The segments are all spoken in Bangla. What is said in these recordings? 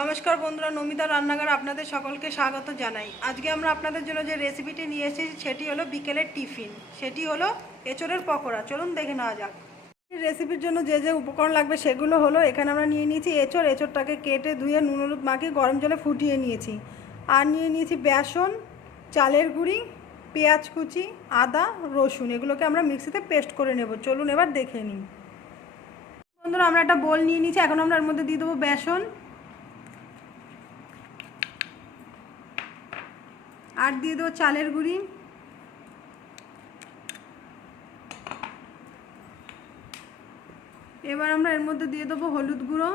নমস্কার বন্ধুরা, নমিতা রান্নাঘর আপনাদের সকলকে স্বাগত জানাই। আজকে আমরা আপনাদের জন্য যে রেসিপিটি নিয়ে এসেছি, সেটি হলো বিকেলের টিফিন। সেটি হলো এঁচড়ের পকোড়া। চলুন দেখে নেওয়া যাক। রেসিপির জন্য যে যে উপকরণ লাগবে, সেগুলো হলো, এখানে আমরা নিয়ে নিয়েছি এঁচড়। এঁচড়টাকে কেটে ধুয়ে নুন হলুদ মাখিয়ে গরম জলে ফুটিয়ে নিয়েছি। আর নিয়ে নিয়েছি বেসন, চালের গুঁড়ি, পেঁয়াজ কুচি, আদা, রসুন। এগুলোকে আমরা মিক্সিতে পেস্ট করে নেব। চলুন এবার দেখে নিই। বন্ধুরা, আমরা একটা বোল নিয়ে নিয়েছি। এখন আমরা এর মধ্যে দিয়ে দেবো বেসন আর দিয়ে দেবো চালের গুঁড়ি। এবার আমরা এর মধ্যে দিয়ে দেবো হলুদ গুঁড়ো।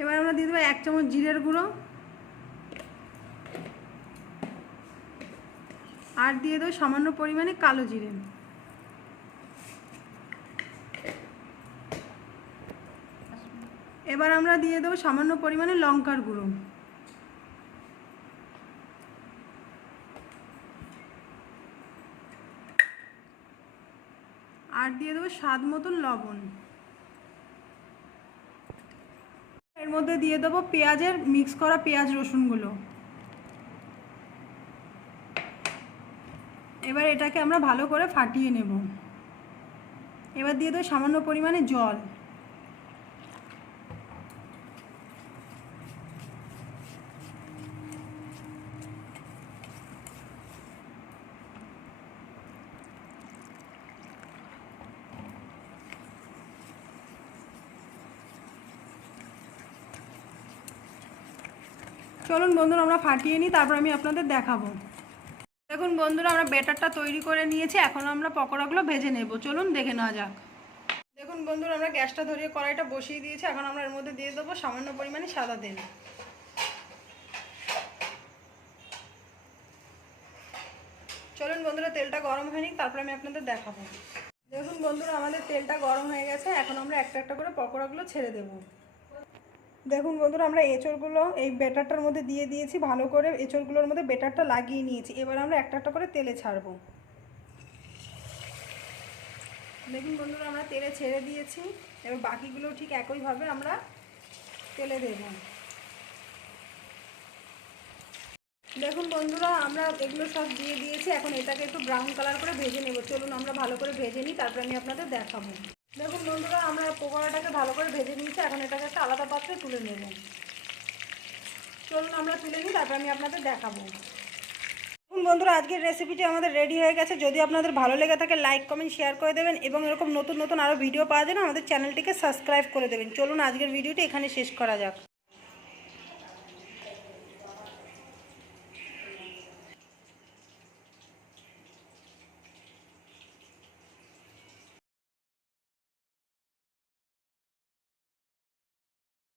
এবার আমরা দিয়ে দেবো এক চামচ জিরের গুঁড়ো। আর দিয়ে দেবো সামান্য পরিমাণে কালো জিরে। এবার আমরা দিয়ে দেবো সামান্য পরিমাণে লঙ্কার গুঁড়ো। আর দিয়ে দেবো স্বাদ মতন লবণ। এর মধ্যে দিয়ে দেবো পেঁয়াজের, মিক্স করা পেঁয়াজ রসুনগুলো। এবার এটাকে আমরা ভালো করে ফাটিয়ে নেব। এবার দিয়ে দেবো সামান্য পরিমাণে জল। চলুন বন্ধুরা, আমরা ফাটিয়ে নিই, তারপর আমি আপনাদের দেখাবো। দেখুন বন্ধুরা, আমরা ব্যাটারটা তৈরি করে নিয়েছি, এখন আমরা পকোড়াগুলো ভেজে নেব। চলুন দেখে নেওয়া যাক। দেখুন বন্ধুরা, আমরা গ্যাসটা ধরিয়ে কড়াইটা বসিয়ে দিয়েছি, এখন আমরা এর মধ্যে দিয়ে দেবো সামান্য পরিমাণে সাদা তেল। চলুন বন্ধুরা, তেলটা গরম হয়নি তারপর আমি আপনাদের দেখাবো। দেখুন বন্ধুরা, আমাদের তেলটা গরম হয়ে গেছে, এখন আমরা একটা একটা করে পকোড়াগুলো ছেড়ে দেবো। দেখুন বন্ধুরা, আমরা এঁচড়গুলো এই বেটারটার মধ্যে দিয়ে দিয়েছি, ভালো করে এঁচড়গুলোর মধ্যে বেটারটা লাগিয়ে নিয়েছি। এবার আমরা একটা একটা করে তেলে ছাড়বো। দেখুন বন্ধুরা, আমরা তেলে ছেড়ে দিয়েছি। এবার বাকিগুলো ঠিক একইভাবে আমরা তেলে দেব। দেখুন বন্ধুরা, আমরা এগুলো সব দিয়ে দিয়েছি। এখন এটাকে একটু ব্রাউন কালার করে ভেজে নেব। চলুন, আমরা ভালো করে ভেজে নিই, তারপর আমি আপনাদের দেখাবো। দেখুন বন্ধুরা, আমরা পকোড়াটাকে ভালো করে ভেজে নিয়েছি, এখন এটাকে একটা আলাদা পাত্রে তুলে নেব। চলুন আমরা তুলে নিই, তারপর আমি আপনাদের দেখাবো। বন্ধুরা, আজকের রেসিপিটি আমাদের রেডি হয়ে গেছে। যদি আপনাদের ভালো লেগে থাকে লাইক কমেন্ট শেয়ার করে দেবেন এবং এরকম নতুন নতুন আরও ভিডিও পাওয়া যায় আমাদের চ্যানেলটিকে সাবস্ক্রাইব করে দেবেন। চলুন আজকের ভিডিওটি এখানে শেষ করা যাক।